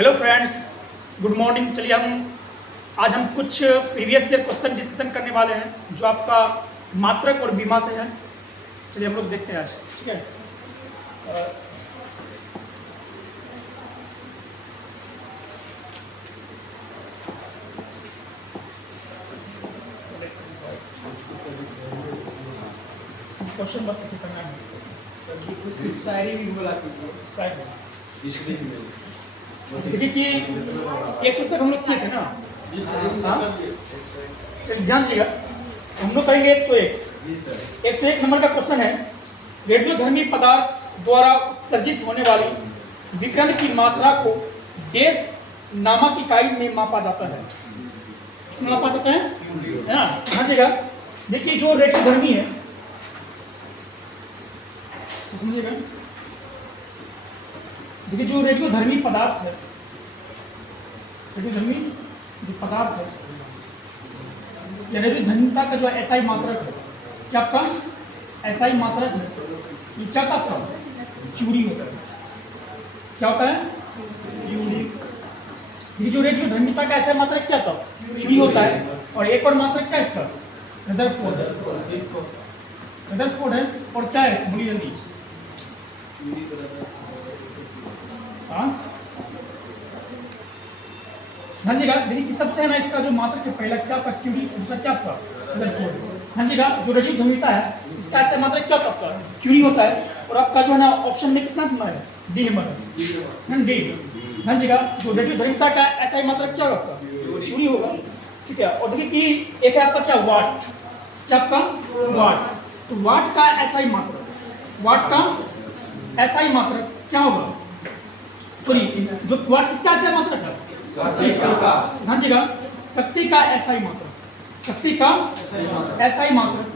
Hello friends, good morning. चलिए आज हम कुछ प्रीवियस ईयर क्वेश्चन डिस्कशन करने वाले हैं जो आपका मात्रक और बीमा से है। चलिए हम लोग देखते हैं आज, ठीक है। क्वेश्चन बस करना है, शायरी भी बोला कीजिए। देखिए कि 100 तक हम लोग किए थे ना। चलिए ध्यान दीजिएगा, हम लोग करेंगे 101 नंबर का क्वेश्चन है। रेडियोधर्मी पदार्थ द्वारा उत्सर्जित होने वाली विकिरण की मात्रा को डेस नामक इकाई में मापा जाता है। इसमें मापा जाता है ना। समझिएगा, देखिए जो रेडियोधर्मी है, समझिएगा, देखिए जो रेडियोधर्मी पदार्थ है, रेडियोधर्मी जो पदार्थ है या रेडियोधर्मिता का जो एसआई मात्रक है, क्या आपका एसआई मात्रक है, ये क्या था आपका क्यूरी होता है। क्या होता है क्यूरी। ये जो रेडियोधर्मिता का एसआई मात्रक क्या था, क्यूरी होता है। और एक और मात्रक क्या है इसका, रदरफोर्ड है। और क्या है, बोलिए जल्दी। समझिएगा, देखिए कि सबसे है ना इसका जो मात्रक है, पहला क्या आपका क्यूरी, दूसरा क्या आपका रदरफोर्ड। समझिएगा, जो रेडियोधर्मिता है इसका ऐसा मात्रक क्या आपका क्यूरी होता है। और आपका जो है ना ऑप्शन में कितना नंबर है, डी नंबर है, डी। समझिएगा, जो रेडियोधर्मिता का ऐसा मात्रक क्या होगा, आपका क्यूरी होगा, ठीक है। और देखिए कि एक है आपका क्या वाट, क्या आपका वाट। तो वाट का ऐसा मात्रक, वाट का ऐसा मात्रक क्या होगा, सॉरी जो वाट किसका ऐसा मात्रक है, शक्ति का। समझिएगा, शक्ति का ऐसा मात्रक, शक्ति का ऐसा मात्रक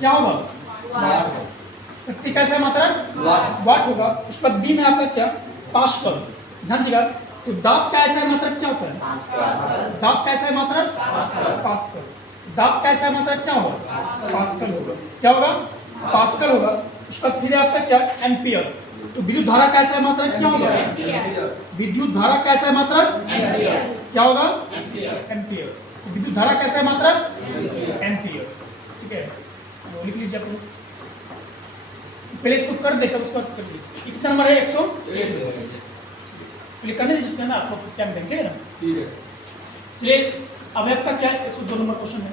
क्या होगा, शक्ति का ऐसा मात्रक वाट होगा। उसके बाद बी में आपका क्या पास्कल। समझिएगा, तो दाब का ऐसा मात्रक क्या होता है, दाब का ऐसा मात्रक पास्कल। दाब का ऐसा मात्रक क्या होगा, पास्कल होगा। क्या होगा, पास्कल होगा। उसका फिर आपका क्या एम्पियर। तो विद्युत धारा का ऐसा मात्रक क्या होगा, विद्युत धारा का ऐसा मात्रक क्या होगा, एम्पियर। विद्युत धारा का ऐसा मात्रक एम्पियर, ठीक है। तो लिख लीजिए आप, पहले इसको कर देकर उसके बाद कर लीजिए। कितना नंबर है, 101। पहले करने दीजिए ना, आपको क्या देंगे ना, ठीक है। चलिए अब आपका क्या 102 नंबर क्वेश्चन है।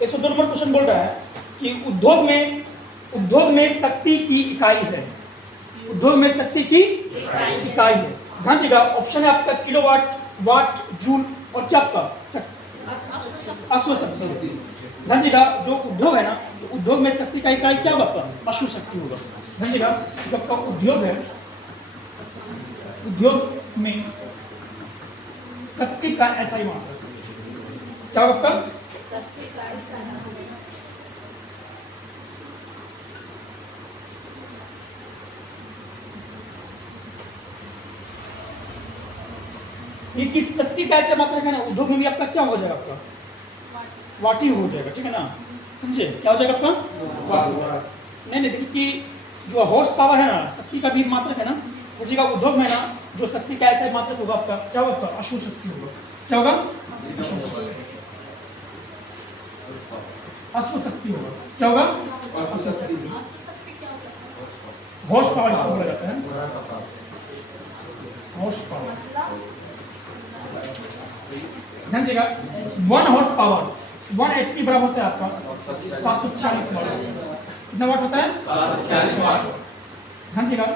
102 नंबर क्वेश्चन बोल रहा है कि उद्योग में शक्ति की इकाई है, उद्योग में शक्ति की इकाई है। ध्यान दीजिएगा, ऑप्शन है आपका किलोवाट, वाट, जूल और क्या आपका अश्व शक्ति। ध्यान दीजिएगा, जो उद्योग है ना, उद्योग में शक्ति का इकाई क्या होगा, अश्व शक्ति होगा। ध्यान दीजिएगा, जो आपका उद्योग है, उद्योग में शक्ति का ऐसा ही मात्रा क्या होगा आपका, ये किस शक्ति का ऐसा मात्रा है ना, उद्योग में भी आपका क्या हो जाएगा, आपका वाट ही हो जाएगा, ठीक है ना। समझे, क्या हो जाएगा आपका वाट। नहीं देखिए कि जो हॉर्स पावर है ना, शक्ति का भी मात्रक है ना, उसीका उद्योग में ना जो शक्ति का ऐसा मात्रक होगा आपका क्या होगा, आपका अश्व शक्ति होगा। क्या होगा, अश्व शक्ति होगा। क्या होगा, अश्व शक्ति। हॉर्स पावर इसको बोला जाता है, हॉर्स पावर। ध्यान दीजिएगा, 1 हॉर्स पावर 1 HP बराबर होता है आपका 746 वाट। कितना वाट होता है, 746 वाट। ध्यान दीजिएगा,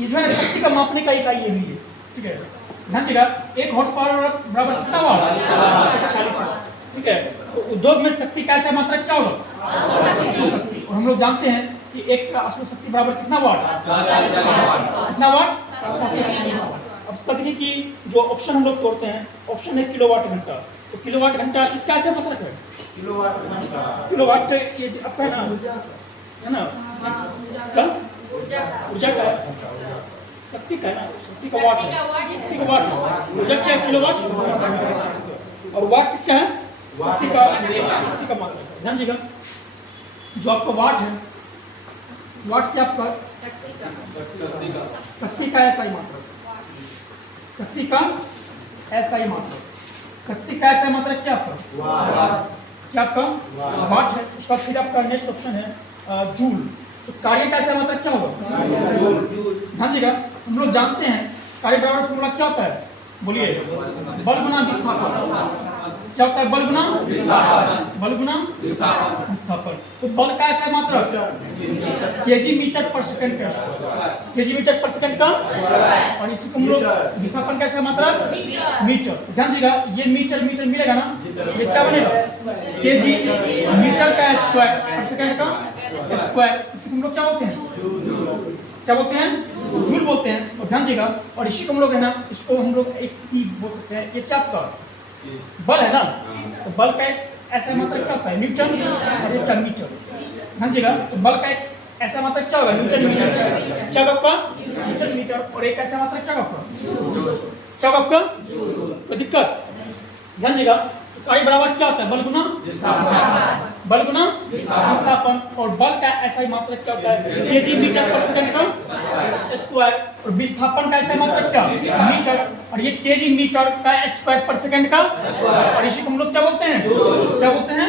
ये जो है शक्ति का मापने का इकाई ये भी है, ठीक है। ध्यान दीजिएगा, 1 हॉर्स पावर बराबर कितना वाट, 746 वाट, ठीक है। तो उद्योग में शक्ति का ऐसा मात्रक क्या होगा, अश्व शक्ति। और हम लोग जानते हैं कि एक का अश्व शक्ति बराबर कितना वाट, कितना वाट, 746 वाट। अब इसका देखिए कि जो ऑप्शन हम लोग तोड़ते हैं, ऑप्शन है किलोवाट घंटा। तो किलोवाट घंटा किसका ऐसा मात्रक है, किलोवाट घंटा। किलोवाट ये आपका है ना, इसका ऊर्जा का शक्ति का है ना, शक्ति का वाट है, शक्ति का वाट। ऊर्जा क्या है, किलोवाट। और वाट किसका है, शक्ति का मात्रक है। ध्यान दीजिएगा, जो आपका वाट है, वाट क्या आपका शक्ति का ऐसा ही मात्रक, शक्ति का एसआई मात्रक। शक्ति का एसआई मात्रक क्या आपका? क्या आपका? वाट है। उसका फिर आपका नेक्स्ट ऑप्शन है जूल। तो कार्य का एसआई मात्रक क्या होगा? ध्यान दीजिएगा, हम लोग जानते हैं कार्य बराबर फॉर्मूला क्या होता है, बोलिए। बल गुना विस्थापन। क्या होता है? बल गुना विस्थापन। तो बल का एसआई मात्रक केजी मीटर पर सेकंड का, केजी मीटर पर सेकंड का, और इसी को हम लोग विस्थापन का एसआई मात्रक मीटर। ध्यान दीजिएगा, ये मीटर मीटर मिलेगा ना, ये क्या बनेगा? केजी मीटर का स्क्वायर पर सेकंड का स्क्वायर। इसी को हम लोग क्या बोलते हैं? क्या बोलते हैं? जूल बोलते हैं। और ध्यान दीजिएगा, और इसी को हम लोग है ना, इसको हम लोग एक ही बोल सकते हैं, ये क्या आपका बल है ना। तो बल का एक ऐसा मात्रक क्या होता है? न्यूटन। और ये क्या? मीटर। ध्यान दीजिएगा, तो बल का एक ऐसा मात्रक क्या होगा? Newton metre. क्या होगा आपका? Newton metre. और एक ऐसा मात्रक क्या होगा आपका? क्या होगा आपका? कोई दिक्कत? ध्यान दीजिएगा, कार्य बराबर क्या होता है? बल गुना विस्थापन। और बल का एसआई मात्रक क्या होता है? केजी मीटर पर सेकंड का स्क्वायर। और विस्थापन का एसआई मात्रक क्या? मीटर। और ये केजी मीटर का स्क्वायर पर सेकंड का, और इसी को हम लोग क्या बोलते हैं? क्या बोलते हैं?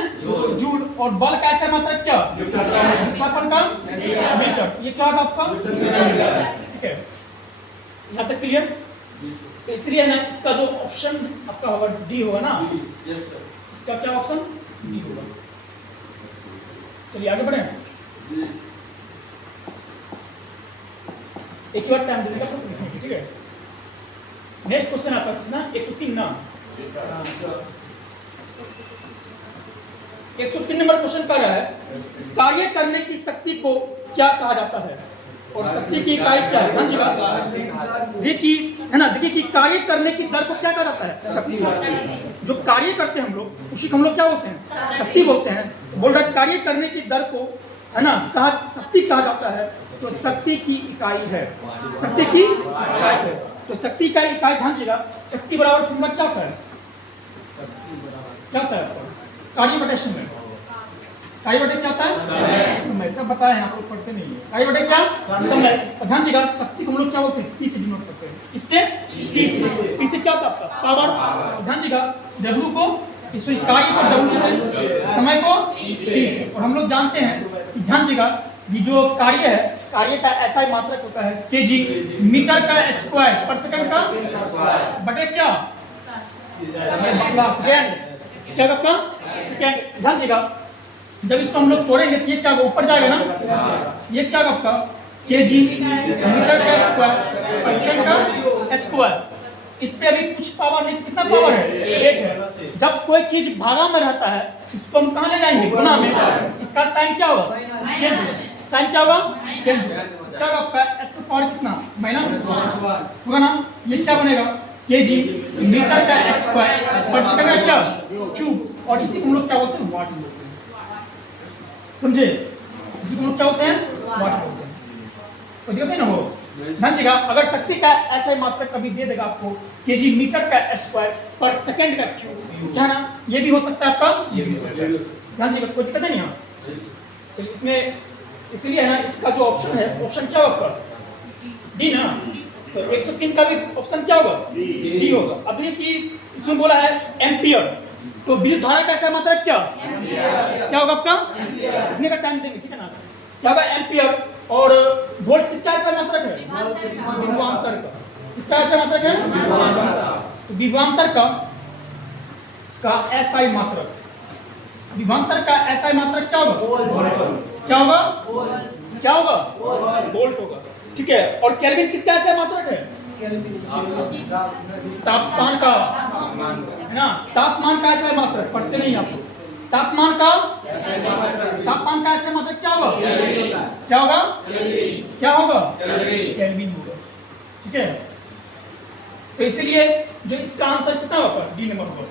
जूल। और बल का एसआई मात्रक क्या? विस्थापन का मीटर। ये क्या होगा आपका? ठीक है, यहाँ तक क्लियर? तो इसलिए ना इसका जो ऑप्शन आपका होगा डी होगा ना। इसका क्या ऑप्शन? डी होगा। चलिए आगे बढ़े। एक ही बार टाइम दे देगा तो लिखने की, ठीक है। नेक्स्ट क्वेश्चन आपका कितना? 103 ना, 103 नंबर क्वेश्चन कर रहा है, कार्य करने की शक्ति को क्या कहा जाता है और शक्ति की इकाई क्या है? हाँ जी, देखिए है ना, देखिए कि कार्य करने की दर को क्या कहा जाता है? शक्ति। जो कार्य करते हैं हम लोग, उसी को हम लोग क्या बोलते हैं? शक्ति बोलते हैं। बोल रहा है कार्य करने की दर को है ना कहा शक्ति कहा जाता है। तो शक्ति की इकाई है, शक्ति की इकाई है। तो शक्ति का इकाई, ध्यान दीजिएगा, शक्ति बराबर फॉर्मूला क्या होता है? क्या होता है आपका? कार्य बटे समय। कार्य बटे क्या होता है? समय। सब बताया है, आप लोग पढ़ते नहीं है। कार्य बटे क्या? समय। ध्यान दीजिएगा, शक्ति को हम लोग क्या बोलते हैं? पी से डिनोट करते हैं। इससे पी से क्या होता है आपका? पावर। ध्यान दीजिएगा, डब्ल्यू को कार्य को डब्ल्यू से, समय को पी से। और हम लोग जानते हैं, ध्यान दीजिएगा, ये जो कार्य है, कार्य का ऐसा ही मात्रक होता है केजी मीटर का स्क्वायर पर सेकंड का बटे क्या? सेकंड। क्या आपका? सेकंड। ध्यान दीजिएगा, जब इसको हम लोग तोड़ेंगे तो ये क्या ऊपर जाएगा ना, ये क्या आपका? केजी मीटर का स्क्वायर पर सेकंड का स्क्वायर। इस पे अभी कुछ पावर नहीं, कितना पावर है? 1 है। जब कोई चीज भागा में रहता है, इसको हम कहाँ ले जाएंगे? गुना में। इसका साइन क्या होगा? चेंज। साइन क्या होगा? चेंज। क्या आपका एस का पावर कितना? माइनस होगा ना। ये क्या बनेगा? केजी मीटर का स्क्वायर पर सेकंड का क्या? क्यूब। और इसी को हम लोग क्या बोलते हैं? वाट बोलते हैं। समझे? इसी को हम लोग क्या बोलते हैं? वाट बोलते हैं। तो देखते ना हो, ध्यान दीजिएगा, अगर शक्ति का ऐसा ही मात्रक कभी दे देगा आपको केजी मीटर का स्क्वायर पर सेकंड का क्यूब, क्या ना, ये भी हो सकता है आपका, ये भी हो सकता है। ध्यान दीजिएगा, कोई दिक्कत है नहीं। यहाँ चलिए, इसमें इसलिए है ना, इसका जो ऑप्शन है, ऑप्शन क्या होगा? डी ना। तो 103 का भी ऑप्शन क्या होगा? डी होगा। अब देखिए कि इसमें बोला है एम्पियर, तो विद्युत धारा का ऐसा मात्रक क्या? क्या होगा आपका? लिखने का टाइम देंगे, ठीक है ना। क्या होगा? एम्पियर। और वोल्ट किसका ऐसा मात्रक है? विभवांतर का। किसका ऐसा मात्रक है? तो विभवांतर का एसआई मात्रक, विभवांतर का एसआई मात्रक क्या होगा? क्या होगा? क्या होगा? वोल्ट होगा, ठीक है। और केल्विन किसका ऐसा मात्रक है? तापमान का, है ना। तापमान का ऐसा मात्रक पढ़ते नहीं आप लोग। तापमान का ऐसा मात्रक क्या होगा? क्या होगा? क्या होगा? केल्विन होगा, ठीक है। तो इसलिए जो इसका आंसर कितना होगा? डी नंबर होगा।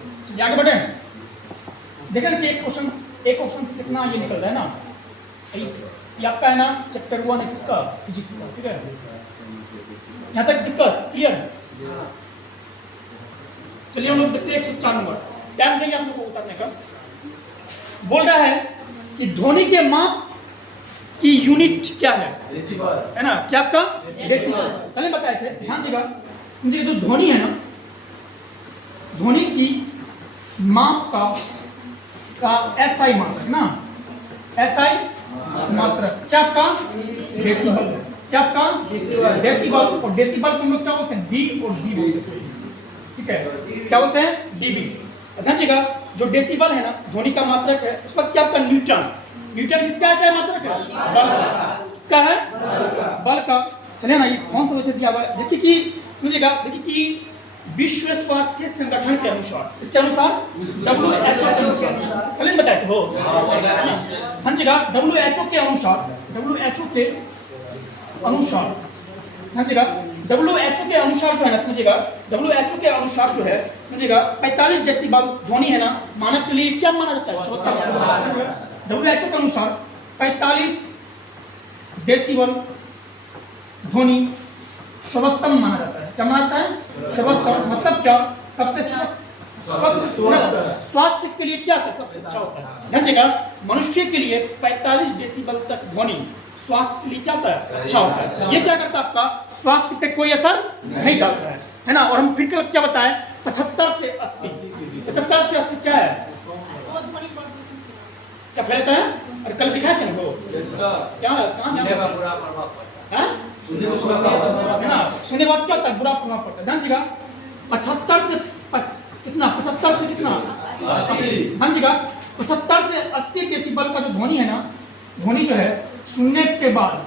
आगे बढ़े, देखें कि एक ऑप्शन से कितना ये निकल रहा है ना। ये आपका है ना चैप्टर 1 है, किसका? फिजिक्स का, ठीक है। यहाँ तक दिक्कत क्लियर है? चलिए हम लोग देखते हैं 104 नंबर। टाइम देंगे हम लोग को उतारने का। बोल रहा है कि ध्वनि के माप की यूनिट क्या है? है ना, क्या आपका? डेसिबल। पहले बताए थे। ध्यान दीजिएगा, समझिए जो ध्वनि है ना, ध्वनि की माप का एसआई मात्रक ना, एसआई मात्रक क्या का डेसिबल, क्या का डेसिबल, और डेसिबल को हम लोग क्या बोलते हैं, डी और डी बोलते हैं, ठीक है, क्या बोलते हैं, डीबी। ध्यान दीजिएगा जो डेसिबल है ना ध्वनि का मात्रक है, उसका क्या आपका न्यूटन, न्यूटन किसका है मात्रक है, बल का, किसका है, बल का। चलिए ना, ये कौन सा वैसे दिया हुआ है, देखिए कि समझिएगा, देखिए कि विश्व स्वास्थ्य संगठन के अनुसार, इसके अनुसार WHO के अनुसार, कल बताए थे हो, समझिएगा WHO के अनुसार, WHO के अनुसार, समझिएगा WHO के अनुसार जो है ना, समझिएगा WHO के अनुसार जो है, समझिएगा 45 डेसिबल ध्वनि है ना मानव के लिए क्या माना जाता है, WHO के अनुसार 45 डेसिबल ध्वनि सर्वोत्तम माना जाता है। क्या माना जाता है, सर्वोत्तम, मतलब क्या, सबसे स्वास्थ्य के लिए क्या सबसे अच्छा होता है। ध्यान दीजिएगा मनुष्य के लिए 45 डेसिबल तक ध्वनि स्वास्थ्य के लिए क्या होता है, अच्छा होता है। ये क्या करता है, आपका स्वास्थ्य पे कोई असर नहीं डालता है ना। और हम फिर क्या बताएं, 75 से 80, 75 से 80 क्या है, क्या फैलता है, और कल दिखाए थे हमको क्या, कहाँ है ना, सुनने बाद क्या होता है, बुरा प्रभाव पड़ता है। ध्यान दीजिएगा 75 से कितना, 75 से कितना 80, ध्यान दीजिएगा 75 से 80 डेसिबल का जो ध्वनि है ना, ध्वनि जो है सुनने के बाद,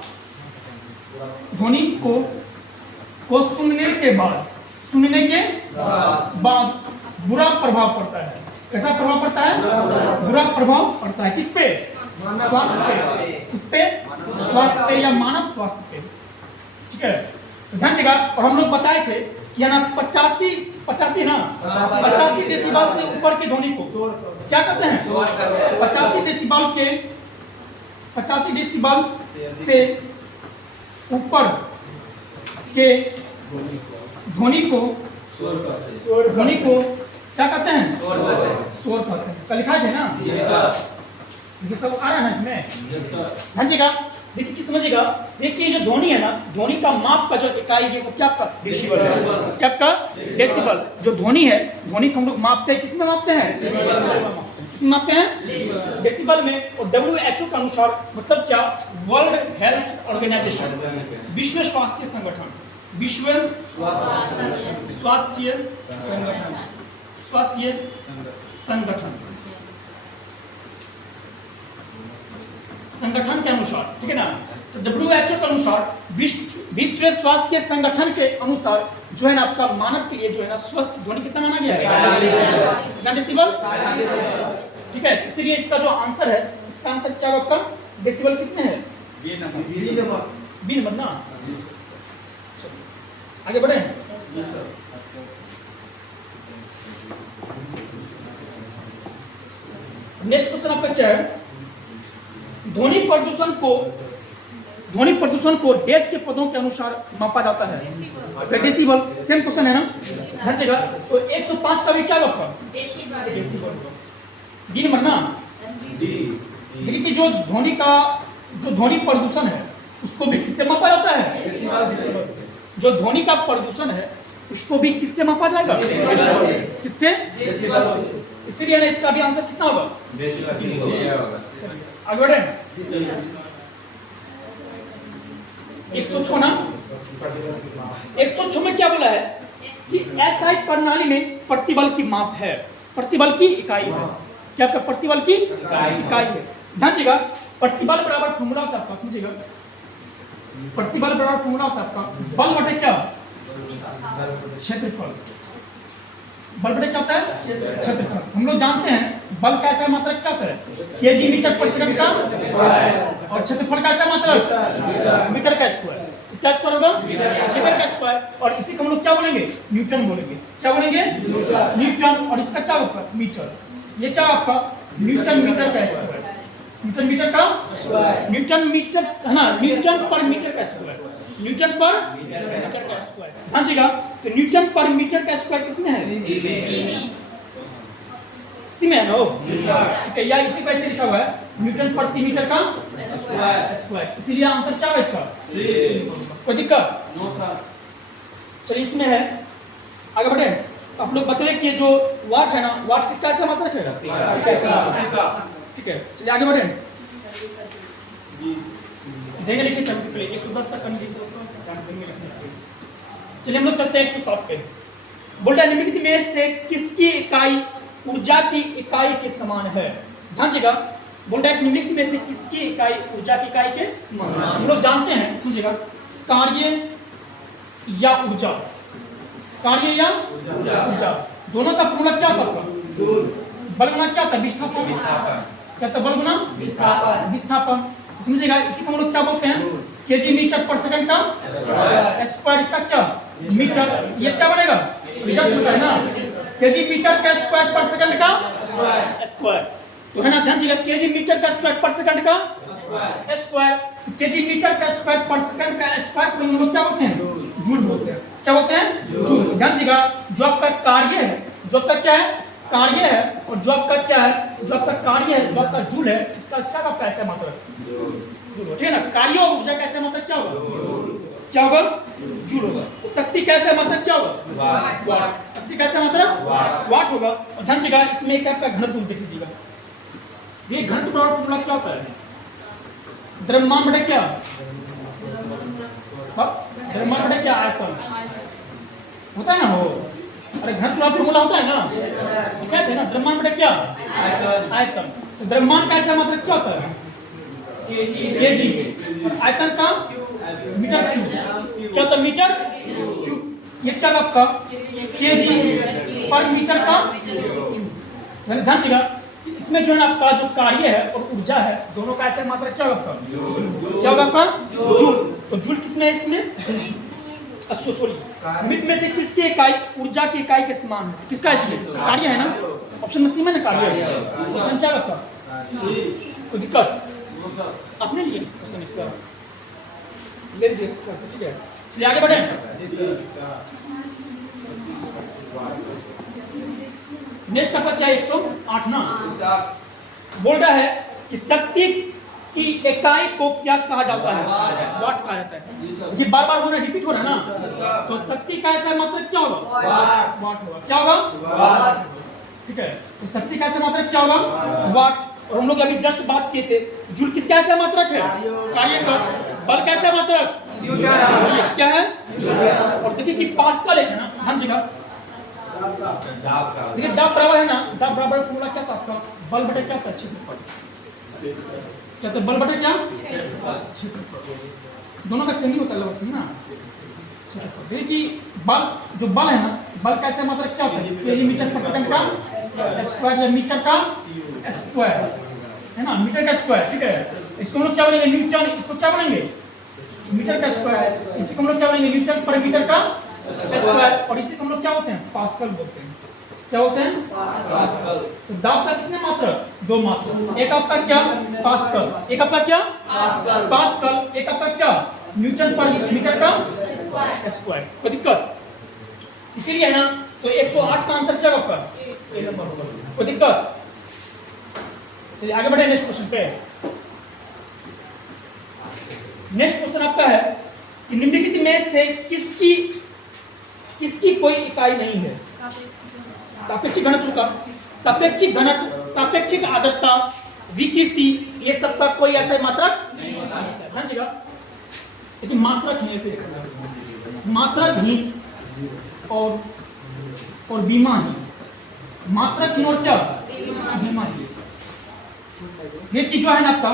ध्वनि को सुनने के बाद बुरा प्रभाव पड़ता है। कैसा प्रभाव पड़ता है, बुरा प्रभाव पड़ता है, किस पे, स्वास्थ्य पे, किस पे, स्वास्थ्य पे या मानव स्वास्थ्य पे, ठीक है। तो ध्यान दीजिएगा, और हम लोग बताए थे कि ना 85 ना 85 डेसिबल से ऊपर के ध्वनि को क्या कहते हैं, 85 डेसिबल से ऊपर के ध्वनि को क्या कहते हैं, शोर कहते हैं। कल लिखा है ना, ये सब आ रहा है इसमें, ध्यान दीजिएगा, देखिए कि समझिएगा, देखिए जो ध्वनि है ना, ध्वनि का माप का जो इकाई है वो क्या आपका डेसिबल है, क्या आपका डेसिबल। जो ध्वनि है, ध्वनि को हम लोग मापते हैं, किसमें मापते हैं, किसमें मापते हैं, डेसिबल में। और WHO के अनुसार मतलब क्या, वर्ल्ड हेल्थ ऑर्गेनाइजेशन, विश्व स्वास्थ्य संगठन, विश्व स्वास्थ्य संगठन के अनुसार, ठीक है ना। तो WHO के अनुसार, विश्व स्वास्थ्य संगठन के अनुसार जो है ना आपका मानव के लिए जो है ना स्वस्थ ध्वनि कितना माना गया है, कितना डेसिबल, ठीक है। इसीलिए इसका जो आंसर है, इसका आंसर क्या होगा आपका, डेसिबल किसमें है, बी नंबर ना। आगे बढ़े, नेक्स्ट क्वेश्चन आपका क्या है, ध्वनि प्रदूषण को देश के पदों के अनुसार मापा जाता है, डेसिबल, सेम क्वेश्चन है ना, ध्यान दीजिएगा। तो 105 का भी क्या होगा, डेसिबल, डी नंबर ना। देखिए कि जो ध्वनि प्रदूषण है उसको भी किससे मापा जाता है, डेसिबल से। जो ध्वनि का प्रदूषण है उसको भी किससे मापा जाएगा, किससे, इसीलिए इसका भी आंसर कितना होगा, आगे बढ़े। 106 ना, 106 में क्या बोला है कि SI प्रणाली में प्रतिबल की माप है, प्रतिबल की इकाई है, क्या आपका प्रतिबल की इकाई है। ध्यान दीजिएगा, प्रतिबल बराबर फॉर्मूला होता है आपका, समझिएगा, प्रतिबल बराबर फॉर्मूला होता है आपका बल बटे क्या, क्षेत्रफल, बल बटे क्या होता है, क्षेत्रफल। हम लोग जानते हैं बल का ऐसा मात्रक क्या होता है, kg मीटर पर सेकंड का, और क्षेत्रफल का ऐसा मात्रक मीटर का स्क्वायर, इसका स्क्वायर होगा मीटर का स्क्वायर। और इसी को हम लोग क्या बोलेंगे, न्यूटन बोलेंगे, क्या बोलेंगे, न्यूटन। और इसका क्या होगा, मीटर, ये क्या आपका न्यूटन मीटर का स्क्वायर, न्यूटन मीटर का, न्यूटन मीटर है ना, न्यूटन पर मीटर का स्क्वायर, न्यूटन पर मीटर का स्क्वायर। ध्यान दीजिएगा, तो न्यूटन पर मीटर का स्क्वायर किसमें है, सी में है ना, ठीक है। या इसी को ऐसे लिखा हुआ है, न्यूटन प्रति मीटर का स्क्वायर, इसीलिए आंसर क्या है इसका, कोई दिक्कत, चलिए इसमें है आगे बढ़े। आप लोग बताइए कि जो वाट है ना, वाट किसका ऐसा मात्रक है? ठीक है, चलिए आगे बढ़े। देंगे लिखिए 110 तक करने की। चलिए हम लोग चलते हैं 107 पे। बोलता है निम्नलिखित में से किसकी इकाई ऊर्जा की इकाई के समान है? ध्यान दीजिएगा, बोलता है निम्नलिखित में से किसकी इकाई ऊर्जा की इकाई के समान है? हम लोग जानते हैं, समझिएगा, कार्य या ऊर्जा, कार्य या ऊर्जा दोनों का फॉर्मूला क्या होगा? बल गुना क्या होता है? विस्थापन। क्या होता है? बल गुना विस्थापन। समझिएगा, इसी को हम लोग क्या बोलते हैं? केजी मीटर पर सेकंड का स्क्वायर, इसका क्या मीटर, ये क्या बनेगा? जस्ट होता है ना, केजी मीटर का स्क्वायर पर सेकंड का स्क्वायर, तो है ना, ध्यान दीजिएगा, केजी मीटर का स्क्वायर पर सेकंड का स्क्वायर, तो केजी मीटर का स्क्वायर पर सेकंड का स्क्वायर को हम लोग क्या बोलते हैं? जूल बोलते हैं। क्या बोलते हैं? जूल। ध्यान दीजिएगा, जो आपका कार्य है, जो आपका क्या है? कार्य है, और जो आपका क्या है? जो आपका कार्य है, जो आपका जूल है, इसका क्या का कैसे मात्रक? जूल। ठीक है ना, कार्य और ऊर्जा कैसे मात्रक क्या होगा? क्या होगा? जूल होगा। तो शक्ति कैसे मात्रक क्या होगा? वाट। शक्ति कैसे मात्रक? वाट होगा। और ध्यान दीजिएगा, इसमें एक आपका घनत्व देख लीजिएगा, ये घनत्व बराबर फॉर्मूला क्या होता है? द्रव्यमान बटे क्या? द्रव्यमान बटे क्या? आयतन होता है ना, हो। अरे घनत्व का फॉर्मूला होता है ना, क्या थे ना, द्रव्यमान बटे क्या? आयतन। तो द्रव्यमान कैसा मात्रक क्या होता है? केजी। आयतन का मीटर क्यूब। क्या होता है? Metre cube. ये क्या आपका? केजी पर मीटर का क्यूब। ध्यान दीजिएगा, इसमें जो है आपका जो कार्य है और ऊर्जा है, दोनों का ऐसे मात्रक क्या होगा? क्या होगा आपका? जूल। तो जूल किसमें है? इसमें सॉरी, मृत में से किसकी इकाई ऊर्जा की इकाई के समान है? किसका? इसमें कार्य है ना, ऑप्शन में सी में ना कार्य है, ऑप्शन क्या आपका? कोई दिक्कत अपने लिए क्वेश्चन इसका ले लीजिए, ठीक है। चलिए आगे बढ़े। नेक्स्ट आपका क्या है? 108 ना, बोल रहा है कि शक्ति की इकाई को क्या कहा जाता है? वाट कहा जाता है। ये बार बार हो रहा है, रिपीट हो रहा है ना, तो शक्ति का ऐसा मात्रक क्या होगा? वाट होगा। क्या होगा? ठीक है, तो शक्ति का ऐसा मात्रक क्या होगा? वाट। और हम लोग अभी जस्ट बात किए थे, जूल किसका ऐसा मात्रक है? कार्य का। बल कैसा मात्रक? क्या है? और देखिए कि पास्कल है ना, ध्यान दीजिएगा, देखिए दाब बराबर है ना, दाब बराबर फॉर्मूला क्या था आपका? बल बटे क्या था? क्षेत्रफल। क्या था? बल बटे क्या? क्षेत्रफल। दोनों का सेम ही होता है लगभग ना, क्षेत्रफल। देखिए कि बल, जो बल है ना, बल कैसे मात्रक क्या होता है? केजी मीटर पर सेकंड का स्क्वायर या मीटर का स्क्वायर, है ना, मीटर का स्क्वायर। ठीक है, इसको हम लोग क्या बोलेंगे? न्यूटन। इसको क्या बोलेंगे? मीटर का स्क्वायर। इसको हम लोग क्या बोलेंगे? न्यूटन पर मीटर का स्क्वायर। और इसी को हम लोग क्या बोलते हैं? पास्कल बोलते हैं। क्या बोलते हैं? पास्कल। तो दाब का कितने मात्रक? 2 मात्रक। एक आपका क्या? पास्कल। एक आपका क्या? पास्कल। एक आपका क्या? न्यूटन पर मीटर का स्क्वायर। कोई दिक्कत? इसीलिए है ना, तो 108 का आंसर क्या होगा? ए नंबर होगा। कोई दिक्कत? चलिए आगे बढ़े नेक्स्ट क्वेश्चन पे। नेक्स्ट क्वेश्चन आपका है कि निम्नलिखित में से किसकी कोई इकाई नहीं है? सापेक्षिक घनत्व का, सापेक्षिक घनत्व, सापेक्षिक आर्द्रता, विकृति, ये सब का कोई ऐसा मात्रक नहीं होता है। हाँ जी, लेकिन मात्रक ही ऐसे लिखा, मात्रक ही और बीमा ही। मात्रक ही और क्या? बीमा ही। ये चीज जो है ना आपका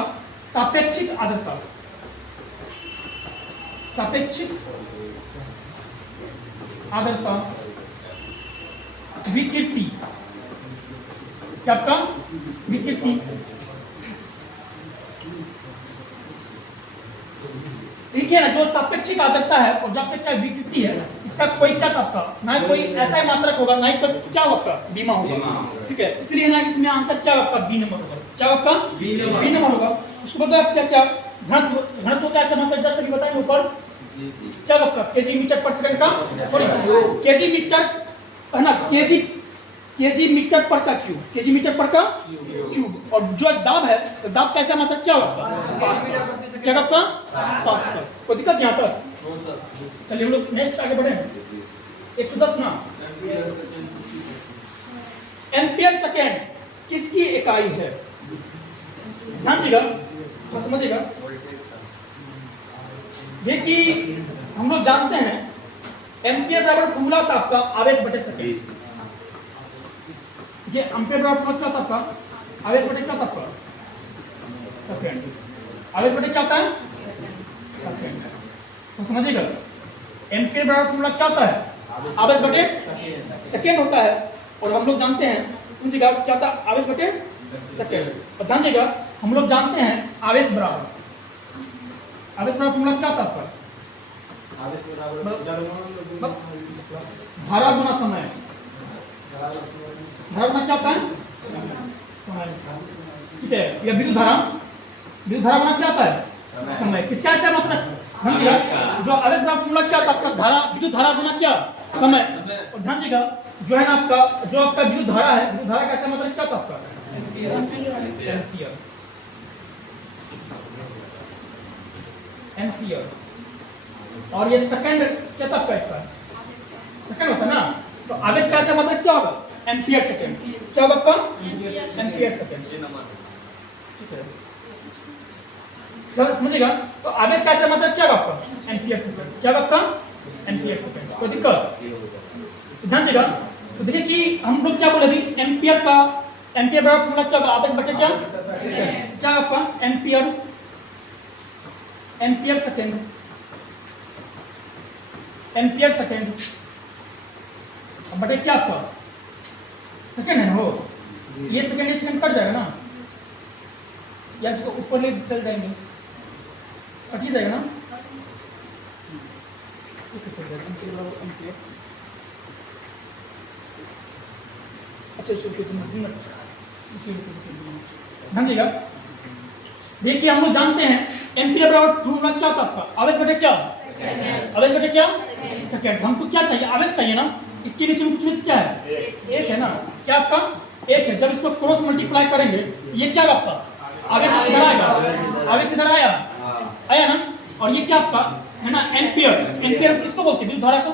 सापेक्षिक आर्द्रता, सापेक्षिक आर्द्रता, विकृति, क्या आपका? विकृति। देखिए ना, जो सापेक्षिक आर्द्रता है और जो आपका क्या विकृति है, इसका कोई क्या आपका ना कोई ऐसा ही मात्रक होगा, ना ही क्या होगा? बीमा होगा। ठीक है, इसलिए ना इसमें आंसर क्या आपका? बी नंबर होगा। क्या आपका? बी नंबर होगा। उसको बाद आप क्या क्या घनत्व, घनत्व का ऐसा मतलब जस्ट अभी बताएंगे ऊपर क्या आपका? केजी मीटर पर सेकंड का, सॉरी केजी मीटर है ना, केजी मीटर पर का क्यूब, केजी मीटर पर का क्यूब। और जो दाब है, तो दाब कैसा मतलब क्या होगा? पास्कल। क्या आपका? पास्कल। कोई दिक्कत यहाँ पर? चलिए हम लोग नेक्स्ट आगे बढ़े। 110 ना, एम्पियर सेकेंड किसकी इकाई है? ध्यान दीजिएगा तो समझिएगा। देखिए हम लोग जानते हैं एम्पियर बराबर फॉर्मूला होता है आपका आवेश बटे सेकेंड। ये एम्पियर बराबर फॉर्मूला क्या होता है आपका? आवेश बटे क्या होता है आपका? सेकेंड। आवेश बटे क्या होता है? सेकेंड। तो समझिएगा एम्पियर बराबर फॉर्मूला क्या होता है? आवेश बटे सेकेंड होता है। और हम लोग जानते हैं, समझिएगा क्या होता है? आवेश बटे सेकेंड। और ध्यान दीजिएगा हम लोग जानते हैं आवेश बराबर फॉर्मूला क्या होता है आपका? धारा गुना समय। धारा गुना क्या होता है? समय। ठीक है, या विद्युत धारा गुना क्या होता है? समय। किसका ऐसा मतलब समझिएगा जो आवेश बराबर फॉर्मूला क्या होता है आपका? धारा, विद्युत धारा गुना क्या? समय। और ध्यान दीजिएगा जो है ना आपका, जो आपका विद्युत धारा है, विद्युत धारा का ऐसा मतलब क्या होता है आपका? एम्पियर। और ये सेकंड क्या था आपका? इसका सेकंड होता है ना। तो आवेश का ऐसा मतलब क्या होगा? Ampere second. क्या होगा आपका? Ampere second. ठीक है, समझिएगा। तो आवेश का ऐसा मतलब क्या होगा आपका? Ampere second. क्या होगा आपका? Ampere second. कोई दिक्कत? ध्यान दीजिएगा। तो देखिए कि हम लोग क्या बोले अभी, एम्पियर बराबर फॉर्मूला क्या होगा? आवेश बटे क्या? क्या आपका? Ampere second. एम्पियर सेकंड बटे क्या आपका? सेकंड है ना हो। ये सेकंड कट जाएगा ना, या इसको ऊपर ले चल जाएंगे, कट ही जाएगा ना। अच्छा ध्यान दीजिएगा। देखिए हम लोग जानते हैं एम्पियर बराबर फॉर्मूला क्या होता है आपका? आवेश बटे क्या? आवेश बटे क्या? सेकंड। हमको क्या चाहिए? आवेश चाहिए ना। इसके नीचे में कुछ क्या है? एक है ना। क्या आपका? एक है। जब इसको क्रॉस मल्टीप्लाई करेंगे ये क्या आपका? आवेश इधर आएगा, आवेश इधर आया ना। और ये क्या आपका है ना? एम्पियर। एम्पियर किसको बोलते हैं? विद्युत धारा को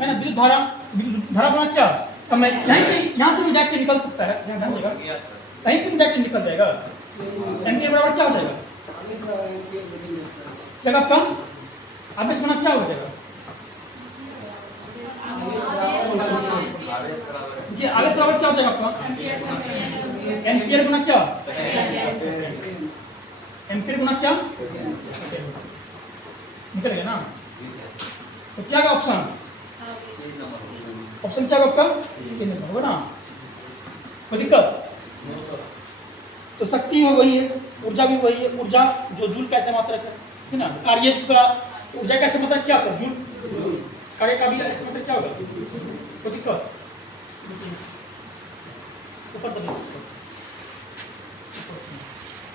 है ना। विद्युत धारा बना क्या? समय। यहाँ से भी डायरेक्ट निकल सकता है, ध्यान दीजिएगा। कहीं से भी डायरेक्ट निकल जाएगा। एम्पियर बराबर क्या हो जाएगा? क्या आपका आवेश बना क्या हो जाएगा? आवेश बराबर क्या हो जाएगा आपका? एम्पियर गुना क्या? एम्पियर गुना क्या? निकल गया ना। तो क्या का ऑप्शन? ऑप्शन क्या आपका? होगा ना। कोई दिक्कत? तो शक्ति वही है, ऊर्जा भी वही है। ऊर्जा जो जूल कैसे मात्रक है ना। कार्य का ऊर्जा कैसे मतलब क्या होगा? जूल। कार्य का भी ऐसे मतलब क्या होगा? कोई दिक्कत? ऊपर